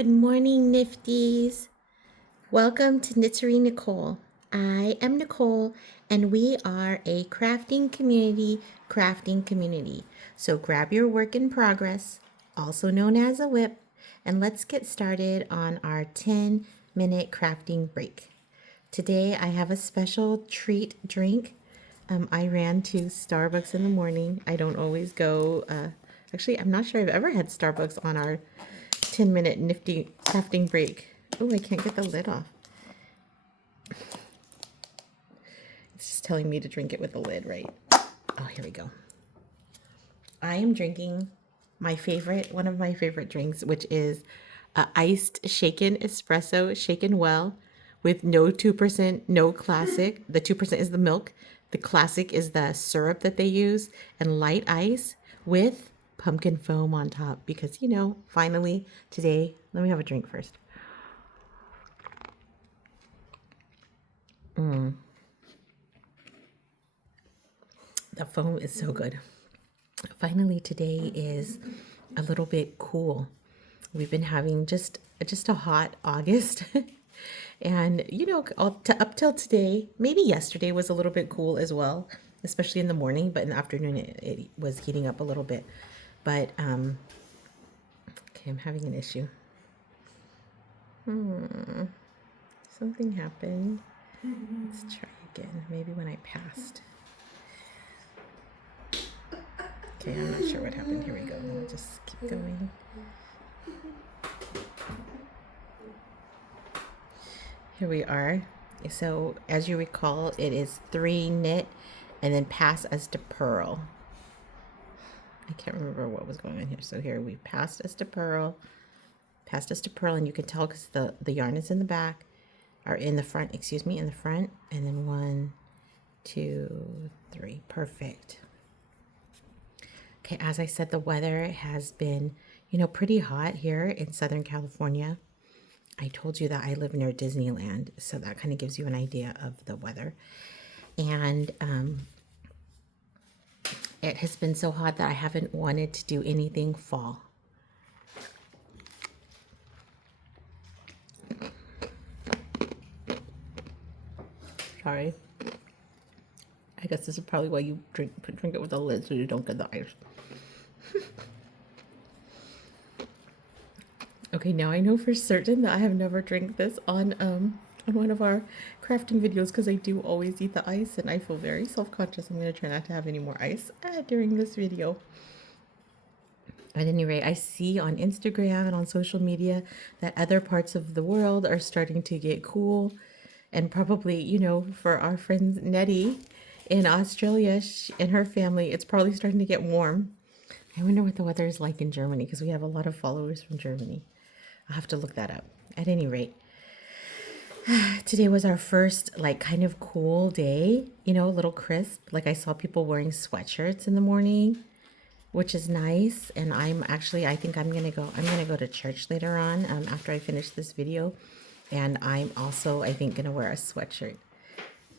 Good morning, Nifties. Welcome to Knittery Nicole. I am Nicole, and we are a crafting community. So grab your work in progress, also known as a whip, and let's get started on our 10-minute crafting break. Today, I have a special treat drink. I ran to Starbucks in the morning. I don't always go. Actually, I'm not sure I've ever had Starbucks on our 10-minute nifty crafting break. Oh, I can't get the lid off. It's just telling me to drink it with the lid, right? Oh, here we go. I am drinking one of my favorite drinks, which is a iced shaken espresso, shaken well, with no 2%, no classic. The 2% is the milk. The classic is the syrup that they use, and light ice with pumpkin foam on top, because finally today, let me have a drink first. The foam is so good. Finally today is a little bit cool. We've been having just a hot August. And up till today, maybe yesterday was a little bit cool as well, especially in the morning, but in the afternoon it was heating up a little bit. But okay, I'm having an issue. Something happened. Let's try again. Maybe when I passed. Okay, I'm not sure what happened. Here we go. We'll just keep going. Here we are. So as you recall, it is 3 knit and then pass as to purl. I can't remember what was going on here. So here we passed us to purl, and you can tell because the yarn is in the back, or in the front, in the front, and then 1, 2, 3, perfect. Okay, as I said, the weather has been, pretty hot here in Southern California. I told you that I live near Disneyland, so that kind of gives you an idea of the weather. And it has been so hot that I haven't wanted to do anything fall. Sorry. I guess this is probably why you drink it with a lid so you don't get the ice. Okay, now I know for certain that I have never drank this on one of our crafting videos, because I do always eat the ice and I feel very self-conscious. I'm going to try not to have any more ice during this video. At any rate, I see on Instagram and on social media that other parts of the world are starting to get cool, and probably, for our friend Nettie in Australia and her family, it's probably starting to get warm. I wonder what the weather is like in Germany, because we have a lot of followers from Germany. I'll have to look that up. At any rate, today was our first kind of cool day, a little crisp. I saw people wearing sweatshirts in the morning, which is nice. And I think I'm going to go to church later on after I finish this video. And I'm also, I think, going to wear a sweatshirt.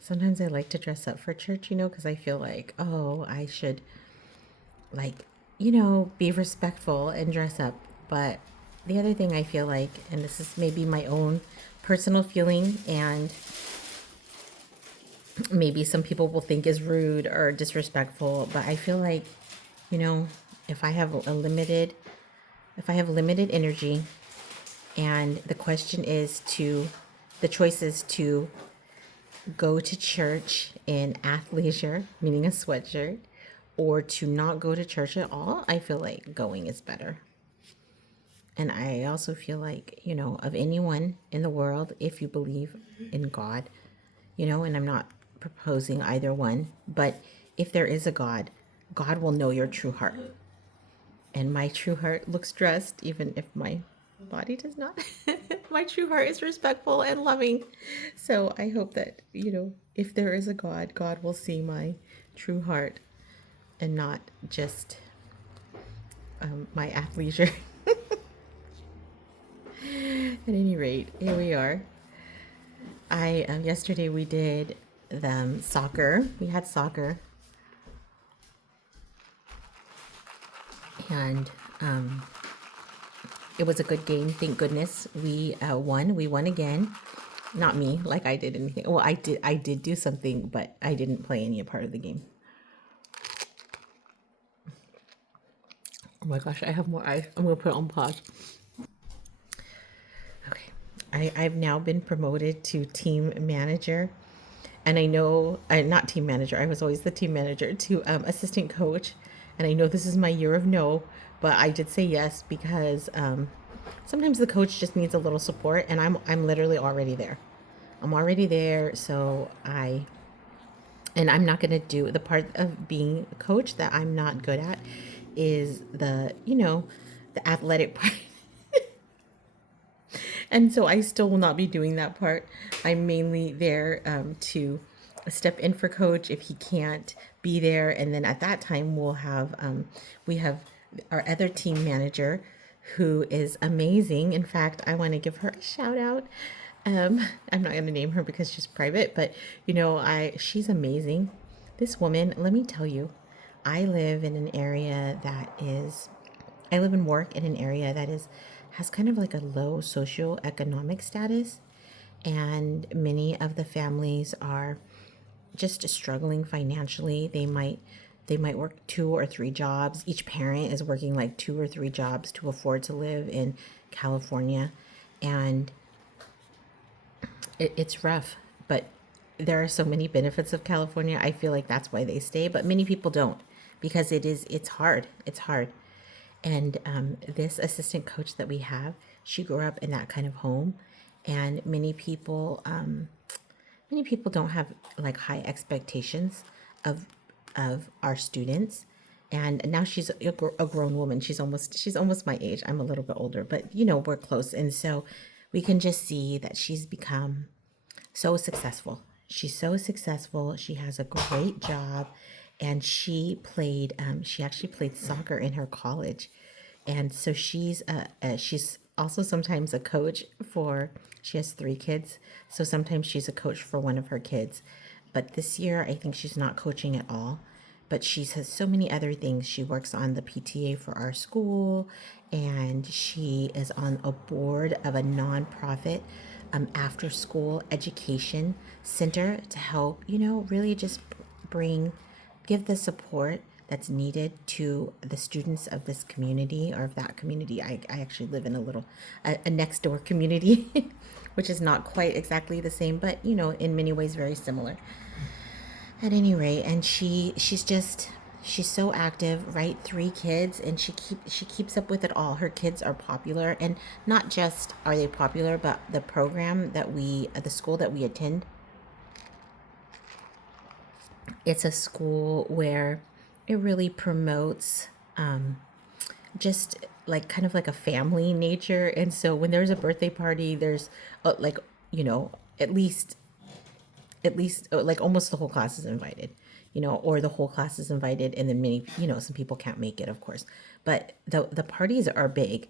Sometimes I like to dress up for church, because I feel like, I should be respectful and dress up. But the other thing I feel like, and this is maybe my own personal feeling, and maybe some people will think is rude or disrespectful, but I feel like, if I have limited energy, and the choice is to go to church in athleisure, meaning a sweatshirt, or to not go to church at all, I feel like going is better. And I also feel like, of anyone in the world, if you believe in God, and I'm not proposing either one, but if there is a God, God will know your true heart. And my true heart looks dressed, even if my body does not. My true heart is respectful and loving. So I hope that, if there is a God, God will see my true heart and not just my athleisure. At any rate, here we are. Yesterday we did soccer. We had soccer, and it was a good game. Thank goodness we won. We won again. Not me, like I did anything. Well, I did do something, but I didn't play any part of the game. Oh my gosh, I have more ice. I'm gonna put it on pause. Okay, I've now been promoted to team manager, and I know I'm not team manager. I was always the team manager to assistant coach, and I know this is my year of no, but I did say yes because sometimes the coach just needs a little support, and I'm literally already there. I'm already there, so I'm not going to do the part of being a coach that I'm not good at is the athletic part. And so I still will not be doing that part. I'm mainly there to step in for coach if he can't be there. And then at that time, we have our other team manager who is amazing. In fact, I want to give her a shout out. I'm not going to name her because she's private, but she's amazing. This woman, let me tell you, I live in an area that is I live and work in an area that has kind of like a low socioeconomic status, and many of the families are just struggling financially. They might work 2 or 3 jobs. Each parent is working like 2 or 3 jobs to afford to live in California, and it's rough. But there are so many benefits of California. I feel like that's why they stay, but many people don't because it's hard. It's hard. And this assistant coach that we have, she grew up in that kind of home, and many people don't have like high expectations of our students. And now she's a grown woman. She's almost my age. I'm a little bit older, but we're close, and so we can just see that she's become so successful. She's so successful. She has a great job, and she actually played soccer in her college, and so she's also sometimes a coach for. She has 3 kids, so sometimes she's a coach for one of her kids. But this year, I think she's not coaching at all. But she has so many other things. She works on the PTA for our school, and she is on a board of a nonprofit after school education center to help, really just give the support that's needed to the students of this community or of that community. I actually live in a next door community, which is not quite exactly the same, but, in many ways very similar. At any rate, and she's so active, right? 3 kids, and she keeps up with it all. Her kids are popular, and not just are they popular, but the school that we attend, it's a school where it really promotes just like kind of like a family nature. And so when there's a birthday party, there's like, at least like almost the whole class is invited, or the whole class is invited, and then many, some people can't make it, of course, but the parties are big,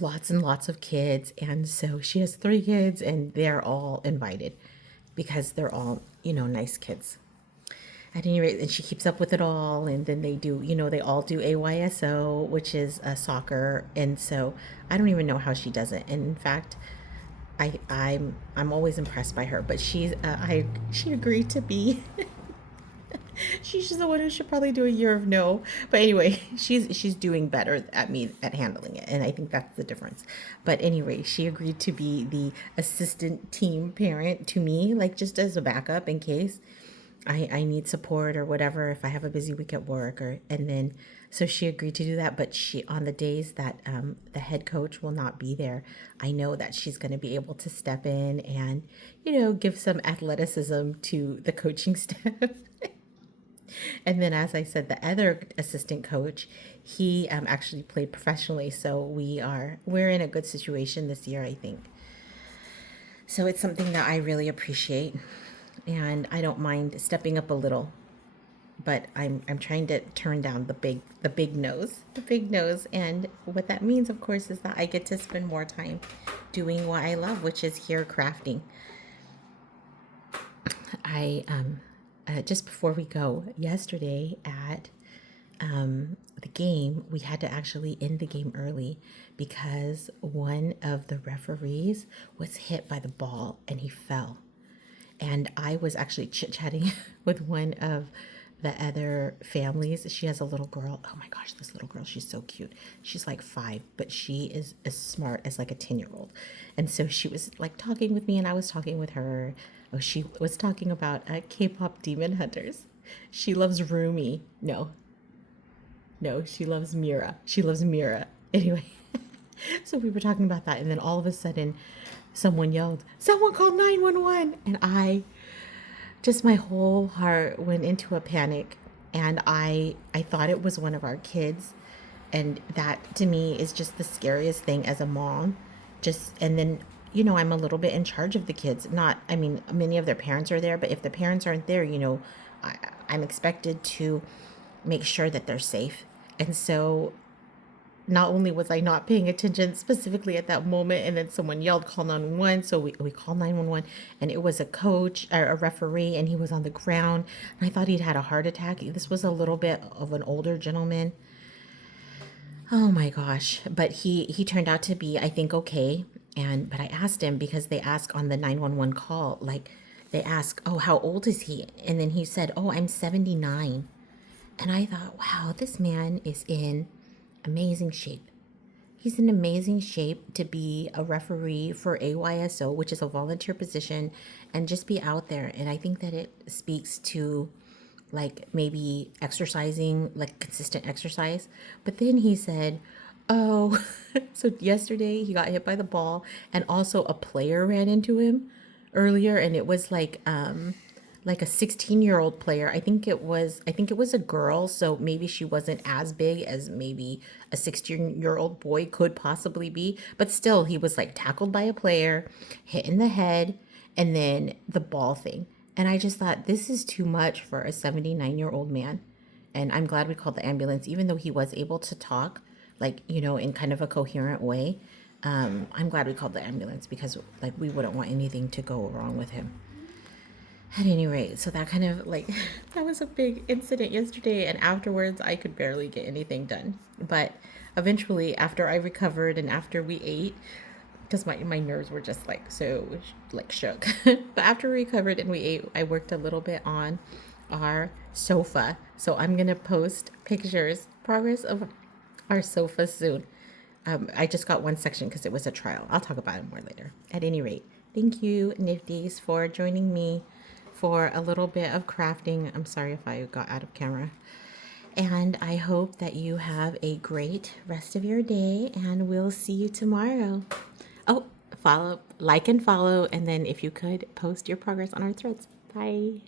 lots and lots of kids. And so she has 3 kids, and they're all invited because they're all, nice kids. At any rate, and she keeps up with it all, and then they all do AYSO, which is soccer, and so I don't even know how she does it. And in fact, I'm always impressed by her, but she agreed to be. She's just the one who should probably do a year of no. But anyway, she's doing better at handling it, and I think that's the difference. But anyway, she agreed to be the assistant team parent to me, like just as a backup in case I need support or whatever, if I have a busy week at work, and then so she agreed to do that. But she, on the days that the head coach will not be there, I know that she's going to be able to step in and give some athleticism to the coaching staff. And then, as I said, the other assistant coach, he actually played professionally, so we're in a good situation this year, I think. So it's something that I really appreciate, and I don't mind stepping up a little, but I'm trying to turn down the big nose, and what that means, of course, is that I get to spend more time doing what I love, which is here crafting. I just before we go, yesterday at the game, we had to actually end the game early because one of the referees was hit by the ball and he fell. And I was actually chit chatting with one of the other families. She has a little girl. Oh my gosh, this little girl, she's so cute. She's like 5, but she is as smart as like a 10-year-old. And so she was like talking with me, and I was talking with her. Oh, she was talking about K-pop demon hunters. She loves Rumi. No, she loves Mira. She loves Mira. Anyway, so we were talking about that, and then all of a sudden, someone yelled, "Someone called 911!" And my whole heart went into a panic, and I thought it was one of our kids, and that to me is just the scariest thing as a mom. Just and then I'm a little bit in charge of the kids. Not, I mean, many of their parents are there, but if the parents aren't there, I, I'm expected to make sure that they're safe. And so not only was I not paying attention specifically at that moment, and then someone yelled, "Call 911." So we called 911, and it was a coach or a referee, and he was on the ground. And I thought he'd had a heart attack. This was a little bit of an older gentleman. Oh my gosh. But he turned out to be, I think, okay. But I asked him, because they ask on the 911 call, like, they ask, "Oh, how old is he?" And then he said, "Oh, I'm 79." And I thought, wow, this man is in amazing shape. He's in amazing shape to be a referee for AYSO, which is a volunteer position, and just be out there. And I think that it speaks to like maybe exercising, like consistent exercise. But then he said, "Oh, so yesterday he got hit by the ball, and also a player ran into him earlier, and it was like a 16-year-old player. I think it was a girl, so maybe she wasn't as big as maybe a 16-year-old boy could possibly be, but still he was like tackled by a player, hit in the head, and then the ball thing. And I just thought, this is too much for a 79-year-old man. And I'm glad we called the ambulance, even though he was able to talk, like, in kind of a coherent way. I'm glad we called the ambulance, because like we wouldn't want anything to go wrong with him. At any rate, so that kind of like that was a big incident yesterday, and afterwards I could barely get anything done. But eventually, after I recovered and after we ate, because my nerves were just like so like shook. But after we recovered and we ate, I worked a little bit on our sofa. So I'm gonna post pictures, progress of our sofa soon. I just got one section because it was a trial. I'll talk about it more later. At any rate, thank you, Nifties, for joining me for a little bit of crafting. I'm sorry if I got out of camera. And I hope that you have a great rest of your day, and we'll see you tomorrow. Oh, follow, like and follow, and then if you could post your progress on our threads. Bye.